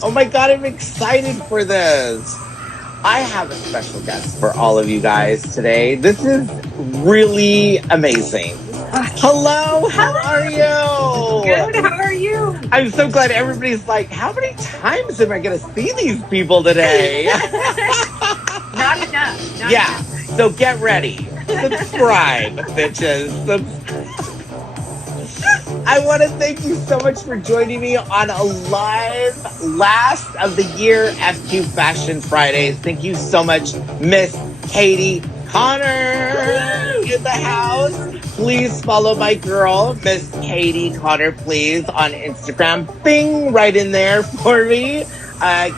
Oh my God, I'm excited for this. I have a special guest for all of you guys today. This is really amazing. Hello, how are Good. you? How are you? I'm so glad everybody's like, how many times am I going to see these people today? Not enough. Not Yeah, enough. so get ready. Subscribe, bitches. I want to thank you so much for joining me on a live last of the year FQ Fashion Fridays. Thank you so much, Miss Katie Connor Woo! in the house. Please follow my girl, Miss Katie Connor, please, on Instagram. Bing, right in there for me.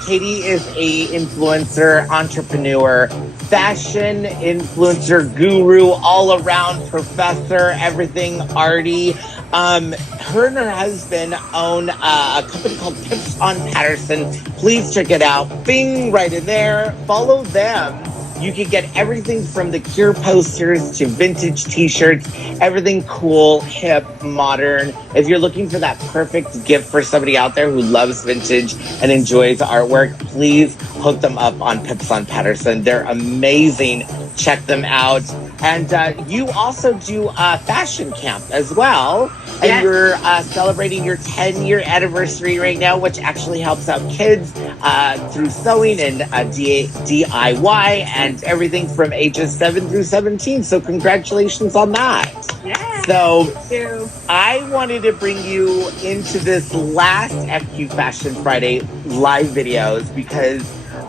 Katie is a influencer, entrepreneur, fashion influencer guru, all around professor, everything arty. Her and her husband own a company called Pips on Patterson. Please check it out. Bing, right in there. Follow them. You can get everything from the Cure posters to vintage t-shirts, everything cool, hip, modern. If you're looking for that perfect gift for somebody out there who loves vintage and enjoys artwork, please hook them up on Pips on Patterson. They're amazing. Check them out. And you also do fashion camp as well. And Yes. you're celebrating your 10-year anniversary right now, which actually helps out kids through sewing and DIY and everything from ages 7 through 17. So congratulations on that. Yeah. So Thank you. I wanted to bring you into this last FQ Fashion Friday live videos because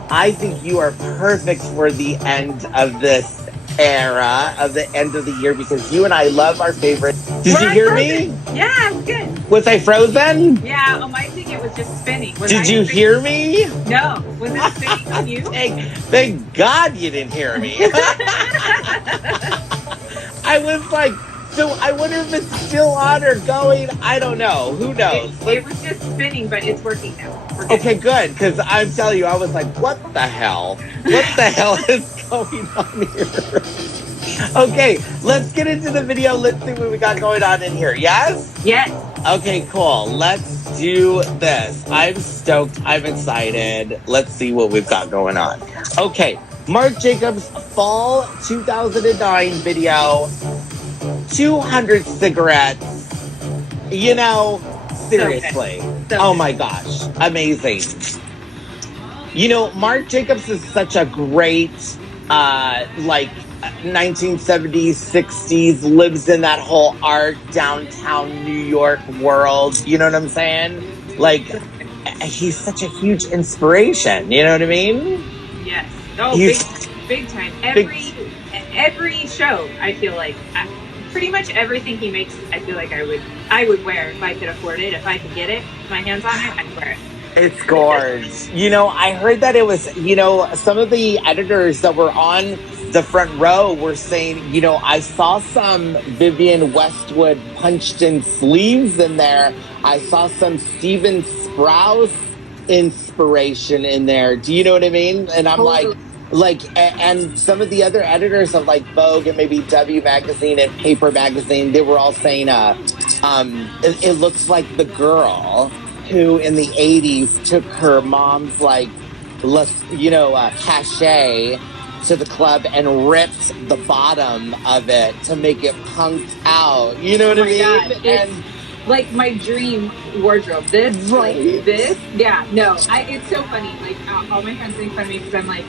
I think you are perfect for the end of this era, of the end of the year, because you and I love our favorite. Did you hear me? Yeah, I'm good. Was I frozen? Yeah, on my thing it was just spinning. Did you hear me? No. Was it spinning on you? Thank God you didn't hear me. I was like, so I wonder if it's still on or going. I don't know. Who knows? It was just spinning, but it's working now. Okay, good. Because I'm telling you, I was like, what the hell? What the hell is going on here? Okay, let's get into the video. Let's see what we got going on in here. Yes? Yes. Okay, cool. Let's do this. I'm stoked. I'm excited. Let's see what we've got going on. Okay, Marc Jacobs Fall 2009 video. 200 cigarettes. You know, seriously. Oh my gosh. Amazing. You know, Marc Jacobs is such a great, 1970s, 60s, lives in that whole art downtown New York world. You know what I'm saying? Like, he's such a huge inspiration. You know what I mean? Yes. Oh, big time. Every show, I feel like, pretty much everything he makes, I feel like I would wear if I could afford it. If I could get it, my hands on it, I'd wear it. It's gorgeous. You know, I heard that it was, you know, some of the editors that were on the front row were saying, you know, I saw some Vivienne Westwood punched in sleeves in there. I saw some Steven Sprouse inspiration in there. Do you know what I mean? And I'm and some of the other editors of like Vogue and maybe W Magazine and Paper Magazine, they were all saying, it looks like the girl who in the 80s took her mom's cachet to the club and ripped the bottom of it to make it punked out. You know what I mean? God. And like my dream wardrobe. This, yeah, no. It's so funny. Like all my friends make fun of me because I'm like,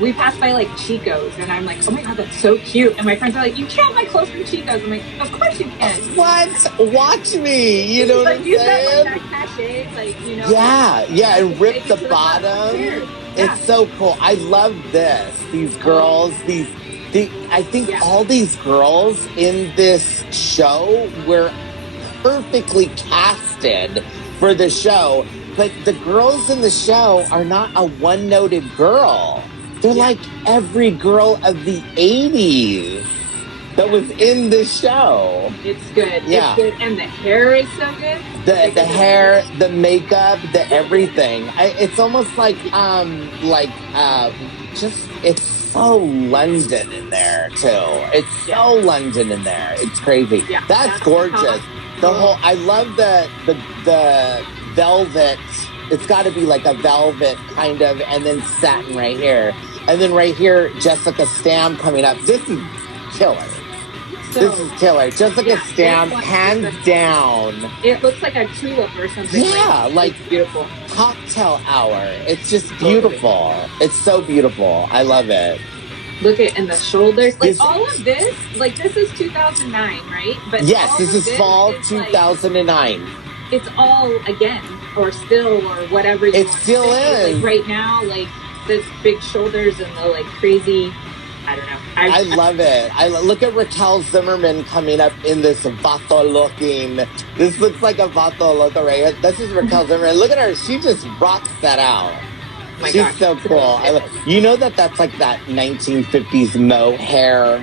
we passed by like Chico's and I'm like, oh my God, that's so cute. And my friends are like, you can't buy clothes from Chico's. I'm like, of course you can. What? Watch me. You know what I'm saying? That cachet, and and rip the bottom. It's so cool. I love this. These girls, I think all these girls in this show were perfectly casted for the show. But the girls in the show are not a one-noted girl. They're like every girl of the 80s that was in this show. It's good. Yeah. It's good. And the hair is so good. The hair, the makeup, the everything. It's almost it's so London in there too. It's so London in there. It's crazy. Yeah, that's gorgeous. The whole, I love the velvet it's got to be like a velvet kind of, and then satin right here. And then right here, Jessica Stam coming up. This is killer. This is killer. Jessica Stam, hands down. It looks like a tulip or something. Yeah, like beautiful. Cocktail hour. It's just beautiful. It's so beautiful. I love it. Look at in the shoulders. Like all of this, like this is 2009, right? But yes, this is fall 2009. Like, it's all again, or still, or whatever. It still is. Like right now, like this big shoulders and the like crazy. I don't know. I love it. Look at Raquel Zimmerman coming up in this vato looking. This looks like a vato look right here. This is Raquel Zimmerman. Look at her. She just rocks that out. Oh my She's gosh. So cool. You know that's like that 1950s mohair,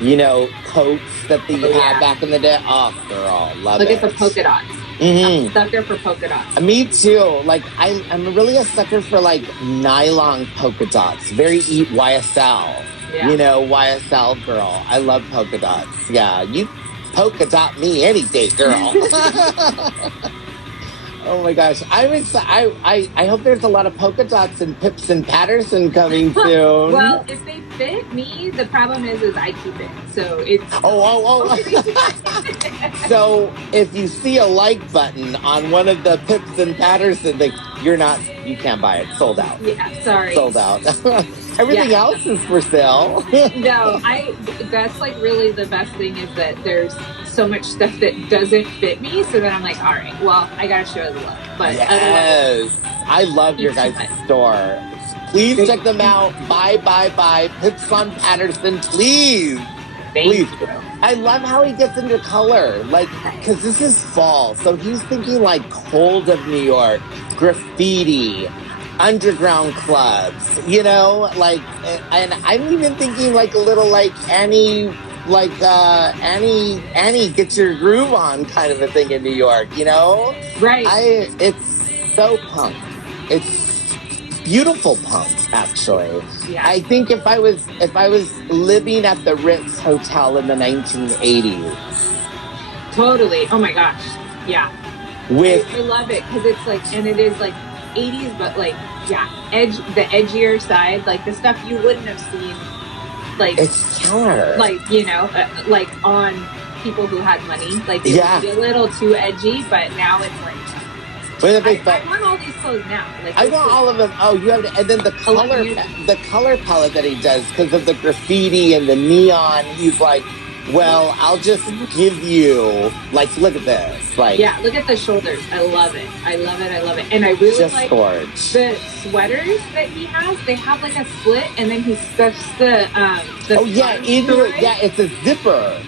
you know, coats that they had back in the day. Oh, girl, love Look it. at the polka dots. I'm a sucker for polka dots. Me too. Like I'm really a sucker for like nylon polka dots. Very YSL. Yeah. You know, YSL girl. I love polka dots. Yeah, you polka dot me any day, girl. Oh my gosh. I hope there's a lot of polka dots and Pips and Patterson coming soon. Well, if they fit me, the problem is I keep it. So it's So if you see a like button on one of the Pips and Patterson, you can't buy it. Sold out. Yeah, sorry. Sold out. Everything else is for sale. No, that's like really the best thing is that there's so much stuff that doesn't fit me. So then I'm like, all right, well, I got to show the love. But yes, I love your guys' store. Please check them out. Bye. Pips on Patterson, please. Thank you. I love how he gets into color, like, because this is fall. So he's thinking like cold of New York, graffiti, underground clubs, you know, like, and I'm even thinking like a little like Annie get your groove on kind of a thing in New York, you know? Right. It's so punk. It's beautiful punk, actually. Yeah. I think if I was living at the Ritz Hotel in the 1980s. Totally. Oh my gosh. Yeah. With I love it because it's like, and it is like 80s, but like, yeah, the edgier side, like the stuff you wouldn't have seen, like it's killer. Like, you know, like on people who had money, like it would be a little too edgy, but now it's like. I want all these clothes now. Like, I want all of them. Oh, you have to, and then the color palette that he does because of the graffiti and the neon. He's like, well, I'll just give you like, look at this. Like, yeah, look at the shoulders. I love it. And I really just like gorge. the sweaters that he has. They have like a slit, and then he stuffs the it's a zipper.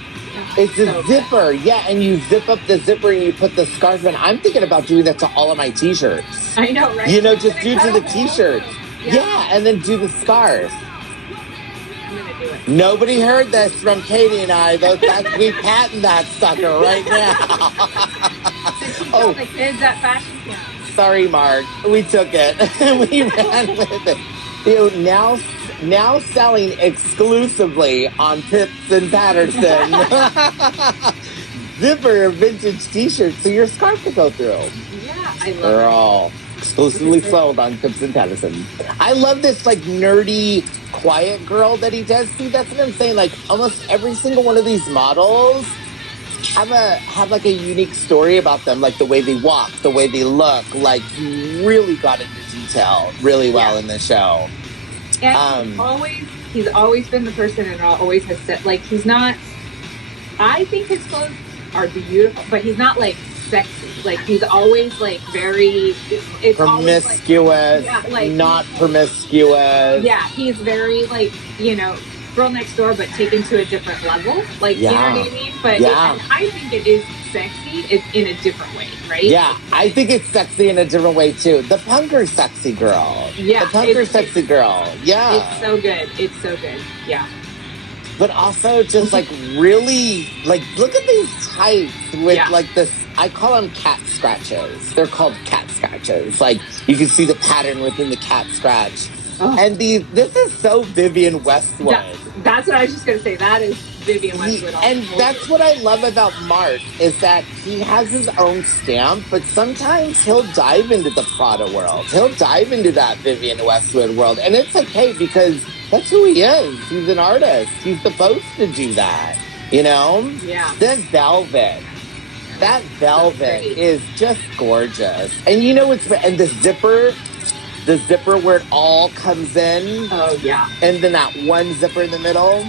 It's a zipper, and you zip up the zipper and you put the scarf in. I'm thinking about doing that to all of my t-shirts. I know, right? You know, just do to the t-shirts. Yeah, and then do the scarf. I'm gonna do it. Nobody heard this from Katie and I. We patent that sucker right now. The kids at fashion camp. Sorry, Mark. We took it. We ran with it. Dude, now selling exclusively on Pips and Patterson. Zipper vintage t-shirts so your scarf could go through. Yeah, I love Girl, exclusively sold on Pips and Patterson. I love this like nerdy, quiet girl that he does. See, that's what I'm saying. Like almost every single one of these models have like a unique story about them, like the way they walk, the way they look. Like he really got into detail really well in the show. And he's always been the person and always has said, like, he's not, I think his clothes are beautiful, but he's not, like, sexy. Like, he's always, like, very, it's promiscuous, not promiscuous. Yeah, he's very, like, you know, girl next door, but taken to a different level. Like, you know what I mean? But I think it is sexy. It's in a different way, right? Yeah, I think it's sexy in a different way too. The punker sexy girl. Yeah. The punker sexy girl. Yeah. It's so good. It's so good. Yeah. But also just like really, like look at these tights with like this, I call them cat scratches. They're called cat scratches. Like you can see the pattern within the cat scratch. Oh. And this is so Vivienne Westwood. That's what I was just going to say. That is Vivienne Westwood. And that's what I love about Marc, is that he has his own stamp, but sometimes he'll dive into the Prada world. He'll dive into that Vivienne Westwood world. And it's okay, because that's who he is. He's an artist. He's supposed to do that, you know? Yeah. That velvet. That velvet is just gorgeous. And you know what's... And the zipper where it all comes in. Oh, yeah. And then that one zipper in the middle.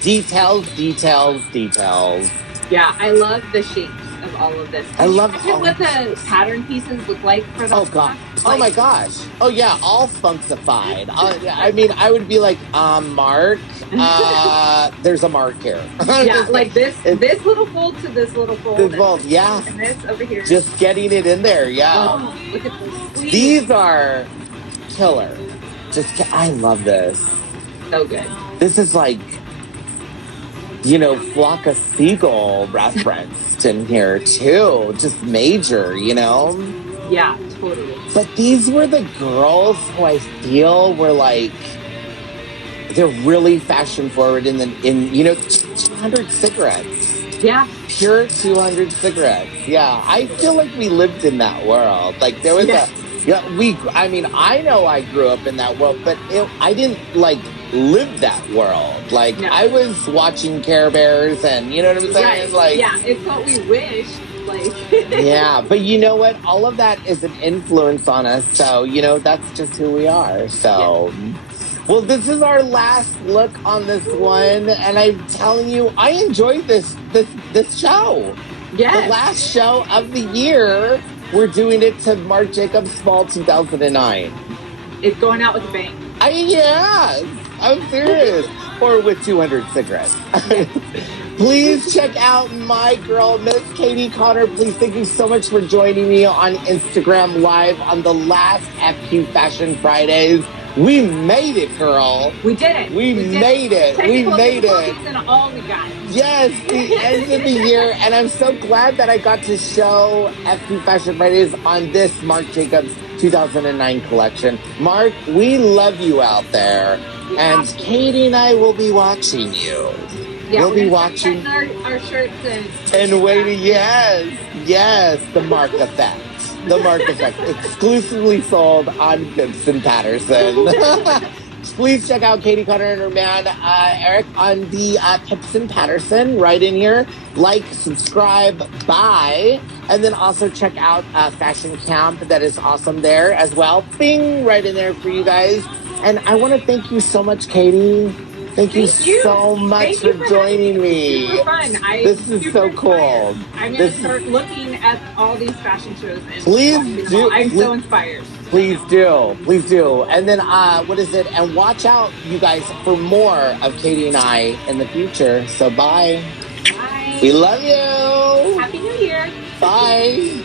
Details, details, details. Yeah, I love the shapes of all of this. I love what the pattern pieces look like for the God. Oh my gosh. Oh yeah, all funksified. I mean, I would be like, Marc, there's a mark here. Yeah, like this little fold to this little fold. This fold, yeah. And this over here. Just getting it in there, yeah. Oh, look at this. Sweet. These are killer. I love this. So good. This is like, you know, Flock of Seagull referenced in here too. Just major, you know? Yeah, totally. But these were the girls who I feel were like, they're really fashion forward in you know, 200 cigarettes. Yeah. Pure 200 cigarettes. Yeah. I feel like we lived in that world. Like there was I mean, I know I grew up in that world, but I didn't like live that world. Like I was watching Care Bears and you know what I'm saying? Right. Like, yeah, it's what we wished. Like yeah, but you know what? All of that is an influence on us. So, you know, that's just who we are. So, well, this is our last look on this one. And I'm telling you, I enjoyed this show. Yeah. The last show of the year. We're doing it to Marc Jacobs Fall 2009. It's going out with a bang. I'm serious. Or with 200 cigarettes. Please check out my girl, Miss Katie Connor. Please, thank you so much for joining me on Instagram Live on the last FQ Fashion Fridays. We made it, girl. We did it. We made it. We made it. And all we got. Yes, the end of the year. And I'm so glad that I got to show FQ Fashion Fridays on this Marc Jacobs 2009 collection. Marc, we love you out there. And Katie and I will be watching you. Yeah, we'll be watching our shirts and waiting. Yes, the Marc effect. The Marc effect, exclusively sold on Phipps and Patterson. Please check out Katie Connor and her man Eric on the Phipps and Patterson right in here. Like, subscribe, buy, and then also check out Fashion Camp. That is awesome there as well. Bing, right in there for you guys. And I want to thank you so much, Katie. Thank you so much for joining me. Super fun. This is so cool. I'm going to start looking at all these fashion shows. And please do. I'm so inspired. Please do. Please do. And then, what is it? And watch out, you guys, for more of Katie and I in the future. So bye. Bye. We love you. Happy New Year. Bye.